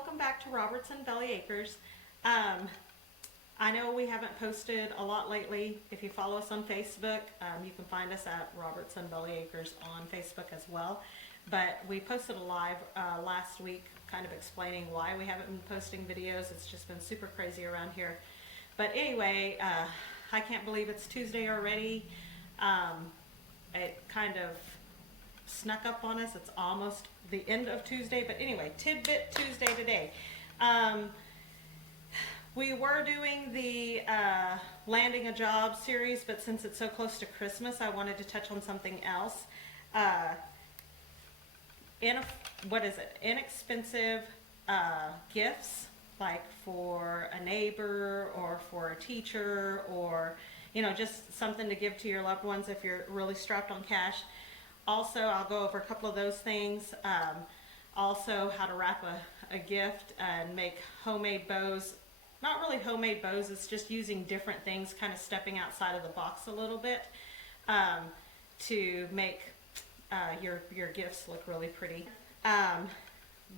welcome back to Robertson Belly Acres. I know we haven't posted a lot lately. If you follow us on Facebook, you can find us at Robertson Belly Acres on Facebook as well. But we posted a live last week kind of explaining why we haven't been posting videos. It's just been super crazy around here. But anyway, I can't believe it's Tuesday already. It kind of snuck up on us. It's almost the end of Tuesday, but anyway, Tidbit Tuesday today. We were doing the landing a job series, but since it's so close to Christmas, I wanted to touch on something else. Inexpensive gifts, like for a neighbor or for a teacher, or just something to give to your loved ones if you're really strapped on cash. Also, I'll go over a couple of those things. Also, how to wrap a gift and make homemade bows. Not really homemade bows, it's just using different things, kind of stepping outside of the box a little bit to make your gifts look really pretty.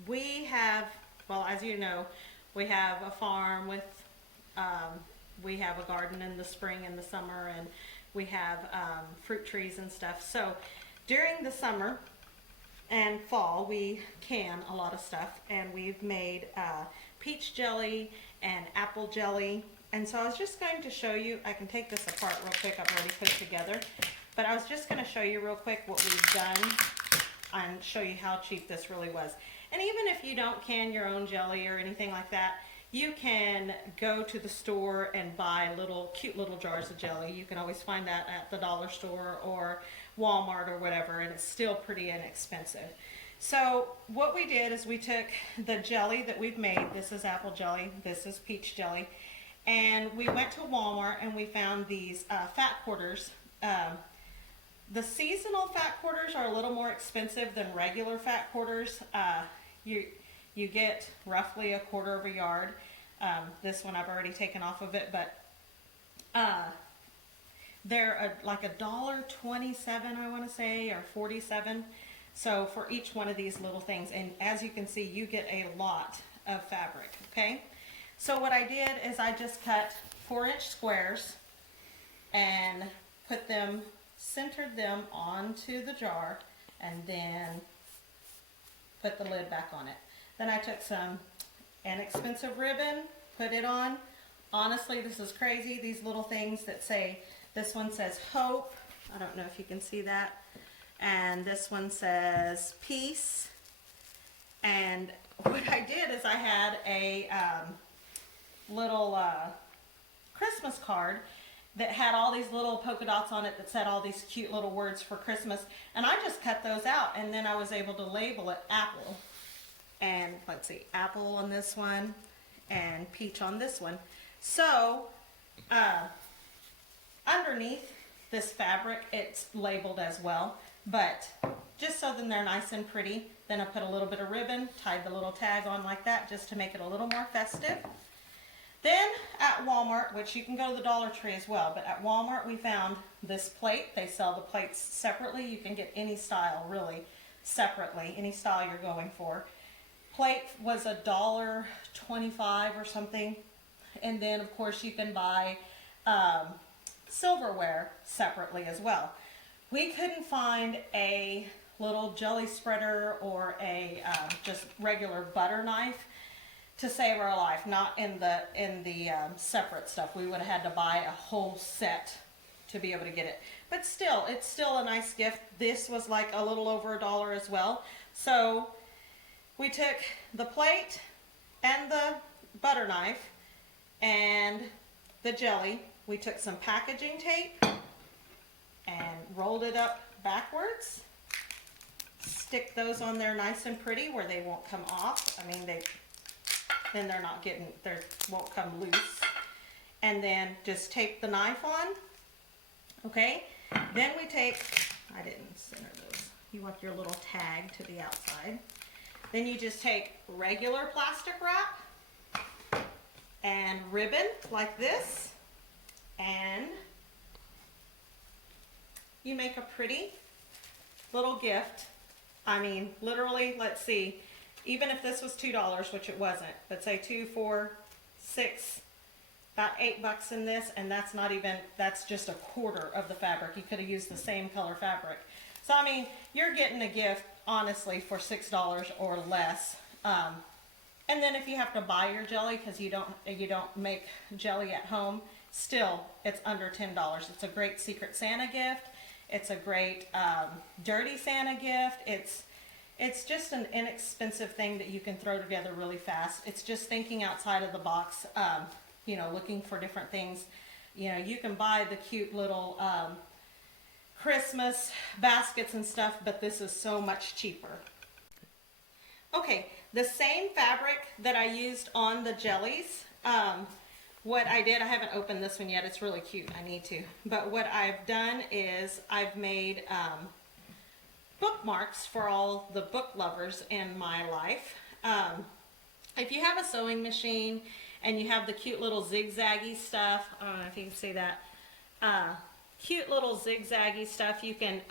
We have, well, as you know, we have a farm with, we have a garden in the spring and the summer, and we have fruit trees and stuff. So during the summer and fall, we can a lot of stuff, and we've made peach jelly and apple jelly. And so I was just going to show you, I can take this apart real quick, I've already put it together, but I was just going to show you real quick what we've done and show you how cheap this really was. And even if you don't can your own jelly or anything like that, you can go to the store and buy cute little jars of jelly. You can always find that at the dollar store or Walmart or whatever, and it's still pretty inexpensive. So what we did is we took the jelly that we've made. This is apple jelly, this is peach jelly, and we went to Walmart and we found these fat quarters. The seasonal fat quarters are a little more expensive than regular fat quarters. You get roughly a quarter of a yard. This one I've already taken off of it, but they're like $1.27, I want to say, or 47. So for each one of these little things, and as you can see, you get a lot of fabric. Okay. So what I did is I just cut 4-inch squares and centered them onto the jar, and then put the lid back on it. Then I took some inexpensive ribbon, put it on. Honestly, this is crazy. These little things that say, this one says hope. I don't know if you can see that. And this one says peace. And what I did is I had a little Christmas card that had all these little polka dots on it that said all these cute little words for Christmas. And I just cut those out, and then I was able to label it apple. And let's see, apple on this one and peach on this one. So underneath this fabric, it's labeled as well, but just so then they're nice and pretty. Then I put a little bit of ribbon, tied the little tag on like that just to make it a little more festive. Then at Walmart, which you can go to the Dollar Tree as well, but at Walmart we found this plate. They sell the plates separately. You can get any style really separately, any style you're going for. Plate was $1.25 or something. And then of course you can buy silverware separately as well. We couldn't find a little jelly spreader or a just regular butter knife to save our life, not in the separate stuff. We would have had to buy a whole set to be able to get it. But still, it's still a nice gift. This was like a little over $1 as well. So we took the plate and the butter knife and the jelly. We took some packaging tape and rolled it up backwards. Stick those on there nice and pretty where they won't come off. I mean, then they're not getting, they won't come loose. And then just tape the knife on. Okay. Then we take, I didn't center those. You want your little tag to the outside. Then you just take regular plastic wrap and ribbon like this, and you make a pretty little gift. I mean, literally, let's see, even if this was $2, which it wasn't, but say 2, 4, 6, about $8 in this, and that's not even, that's just a quarter of the fabric. You could have used the same color fabric. So I mean, you're getting a gift honestly for $6 or less. And then if you have to buy your jelly because you don't make jelly at home, still it's under $10. It's a great Secret Santa gift. It's a great dirty Santa gift. It's just an inexpensive thing that you can throw together really fast. It's just thinking outside of the box, you know, looking for different things. You know, you can buy the cute little Christmas baskets and stuff, but this is so much cheaper. Okay, the same fabric that I used on the jellies, what I did, I haven't opened this one yet, it's really cute, I need to. But what I've done is I've made bookmarks for all the book lovers in my life. If you have a sewing machine and you have the cute little zigzaggy stuff, I don't know if you can see that, cute little zigzaggy stuff, you can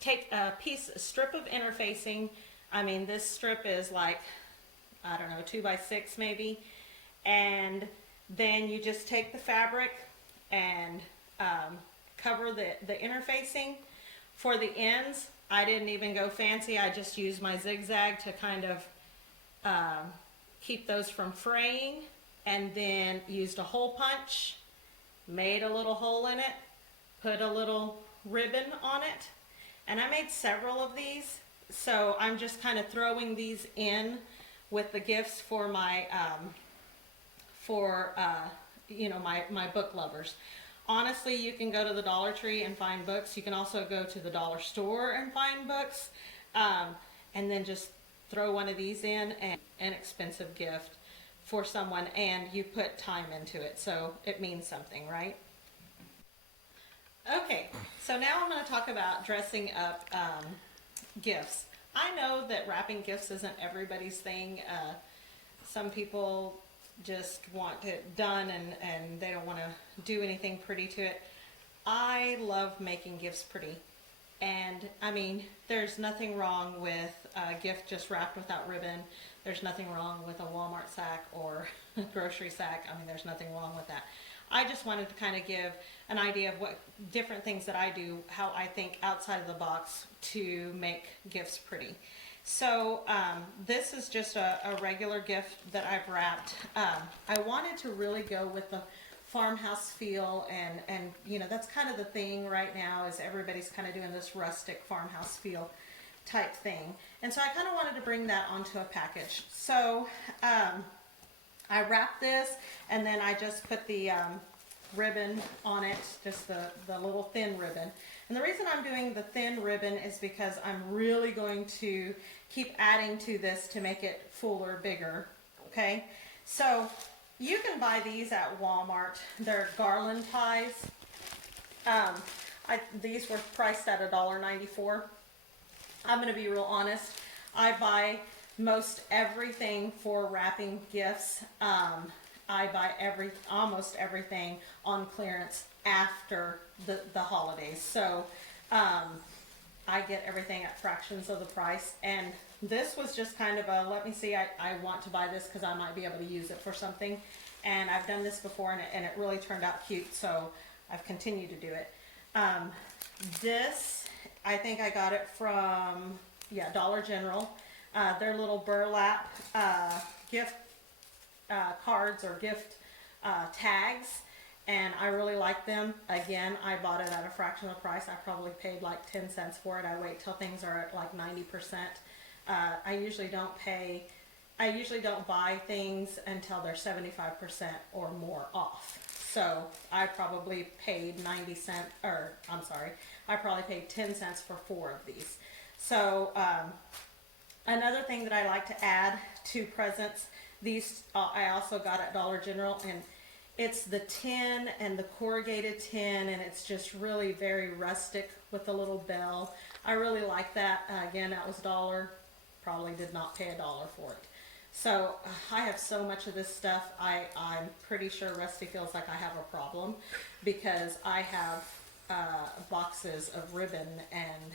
take a strip of interfacing. I mean, this strip is like, I don't know, 2 by 6 maybe, and then you just take the fabric and cover the interfacing. For the ends, I didn't even go fancy. I just used my zigzag to kind of keep those from fraying, and then used a hole punch, made a little hole in it, put a little ribbon on it, and I made several of these. So I'm just kind of throwing these in with the gifts for my you know, my book lovers. Honestly, you can go to the Dollar Tree and find books. You can also go to the dollar store and find books, and then just throw one of these in, and an inexpensive gift for someone, and you put time into it, so it means something, right? Okay, so now I'm going to talk about dressing up gifts. I know that wrapping gifts isn't everybody's thing. Some people just want it done and they don't want to do anything pretty to it. I love making gifts pretty. And I mean, there's nothing wrong with a gift just wrapped without ribbon. There's nothing wrong with a Walmart sack or a grocery sack. I mean, there's nothing wrong with that. I just wanted to kind of give an idea of what different things that I do, how I think outside of the box to make gifts pretty. So this is just a regular gift that I've wrapped. I wanted to really go with the farmhouse feel, and you know, that's kind of the thing right now, is everybody's kind of doing this rustic farmhouse feel type thing. And so I kind of wanted to bring that onto a package. So I wrapped this, and then I just put the ribbon on it, just the little thin ribbon. And the reason I'm doing the thin ribbon is because I'm really going to keep adding to this to make it fuller, bigger, okay? So you can buy these at Walmart. They're garland ties. These were priced at $1.94. I'm gonna be real honest. I buy most everything for wrapping gifts. I buy almost everything on clearance after the holidays. So I get everything at fractions of the price. And this was just kind of a, let me see, I want to buy this because I might be able to use it for something. And I've done this before, and it really turned out cute, so I've continued to do it. This, I think I got it from, yeah, Dollar General. Their little burlap gift cards or gift tags, and I really like them. Again, I bought it at a fraction of the price. I probably paid like 10 cents for it. I wait till things are at like 90%. I usually don't buy things until they're 75% or more off. So I probably paid 90 cents, or I'm sorry, I probably paid 10 cents for 4 of these. So another thing that I like to add to presents, these I also got at Dollar General, and it's the tin and the corrugated tin, and it's just really very rustic with a little bell. I really like that. Again, that was $1. Probably did not pay $1 for it. So I have so much of this stuff. I'm pretty sure Rusty feels like I have a problem, because I have boxes of ribbon and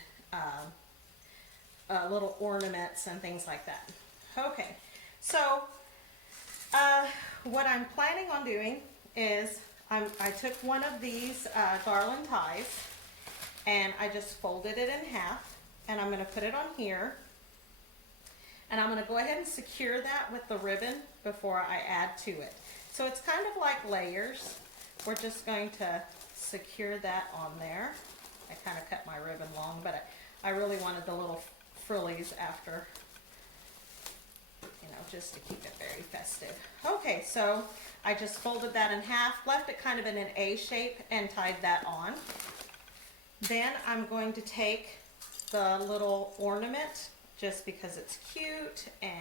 little ornaments and things like that. Okay, so what I'm planning on doing is I took one of these garland ties and I just folded it in half, and I'm going to put it on here, and I'm going to go ahead and secure that with the ribbon before I add to it. So it's kind of like layers. We're just going to secure that on there. I kind of cut my ribbon long, but I really wanted the little frillies after, you know, just to keep it very festive. Okay, so I just folded that in half, left it kind of in an A shape, and tied that on. Then I'm going to take the little ornament, just because it's cute, and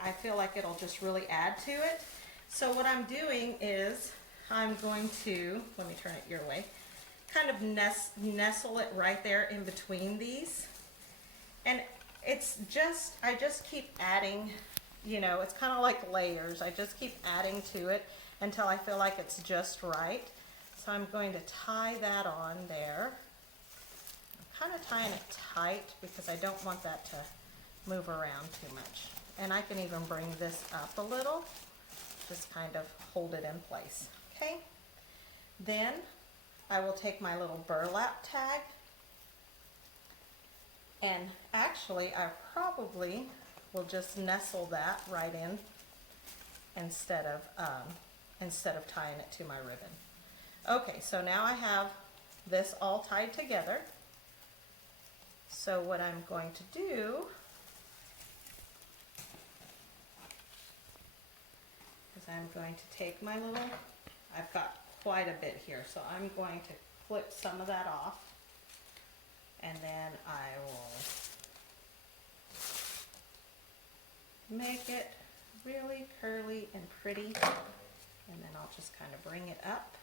I feel like it'll just really add to it. So what I'm doing is I'm going to, let me turn it your way, kind of nestle it right there in between these. And it's just, I just keep adding, you know, it's kind of like layers. I just keep adding to it until I feel like it's just right. So I'm going to tie that on there. I'm kind of tying it tight because I don't want that to move around too much. And I can even bring this up a little, just kind of hold it in place, okay? Then I will take my little burlap tag, and actually I probably will just nestle that right in instead of tying it to my ribbon. Okay, so now I have this all tied together. So what I'm going to do is I'm going to take my little, I've got quite a bit here, so I'm going to clip some of that off, and then I will make it really curly and pretty, and then I'll just kind of bring it up.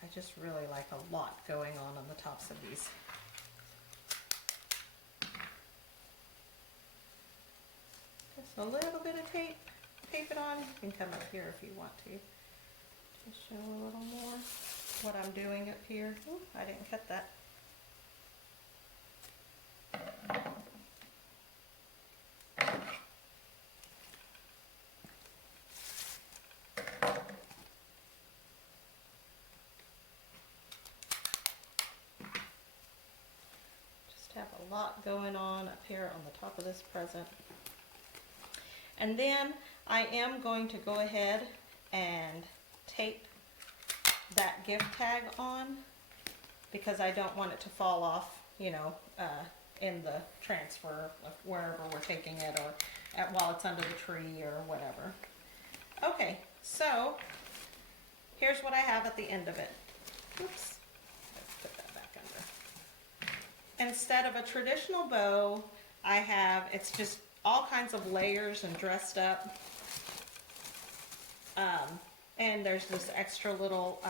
I just really like a lot going on the tops of these. Just a little bit of tape it on. You can come up here if you want to. Just show a little more what I'm doing up here. Ooh, I didn't cut that. Have a lot going on up here on the top of this present. And then I am going to go ahead and tape that gift tag on, because I don't want it to fall off, you know, in the transfer of wherever we're taking it, or while it's under the tree or whatever. Okay, so here's what I have at the end of it. Oops. Instead of a traditional bow, I have, it's just all kinds of layers and dressed up. And there's this extra little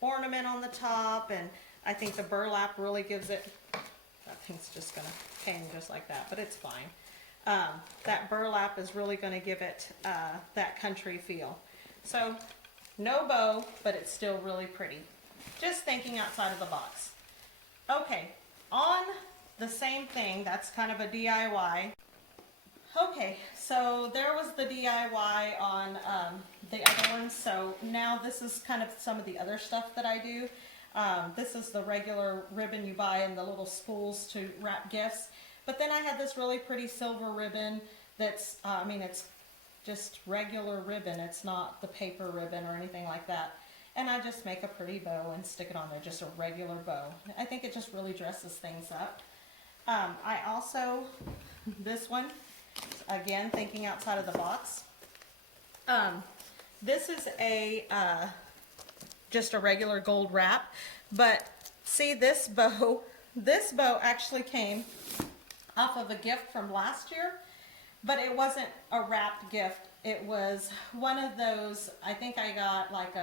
ornament on the top, and I think the burlap really gives it, that thing's just gonna hang just like that, but it's fine. That burlap is really gonna give it that country feel. So, no bow, but it's still really pretty. Just thinking outside of the box. Okay, on the same thing, that's kind of a DIY. Okay, so there was the DIY on the other ones, so now this is kind of some of the other stuff that I do. This is the regular ribbon you buy in the little spools to wrap gifts, but then I had this really pretty silver ribbon that's, I mean, it's just regular ribbon, it's not the paper ribbon or anything like that. And I just make a pretty bow and stick it on there, just a regular bow. I think it just really dresses things up. I also, this one, again, thinking outside of the box. This is a, just a regular gold wrap, but see this bow actually came off of a gift from last year, but it wasn't a wrapped gift. It was one of those, I think I got like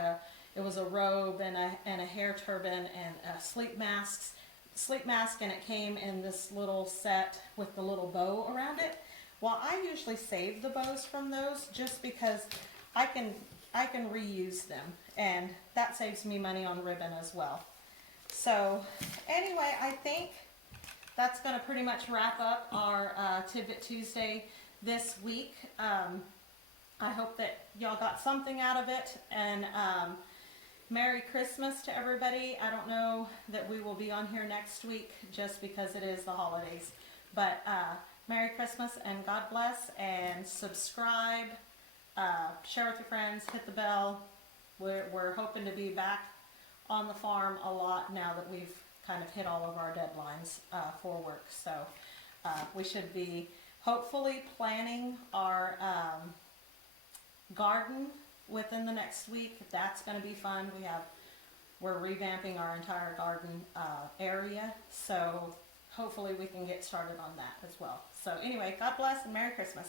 it was a robe and a hair turban and a sleep mask, and it came in this little set with the little bow around it. Well, I usually save the bows from those just because I can reuse them. and that saves me money on ribbon as well. So anyway, I think that's going to pretty much wrap up our Tidbit Tuesday this week. I hope that y'all got something out of it, and Merry Christmas to everybody. I don't know that we will be on here next week just because it is the holidays, but Merry Christmas and God bless, and subscribe, share with your friends, hit the bell. We're hoping to be back on the farm a lot now that we've kind of hit all of our deadlines for work. So we should be hopefully planning our garden within the next week. That's going to be fun. We're revamping our entire garden area, so hopefully we can get started on that as well. So anyway, God bless and Merry Christmas.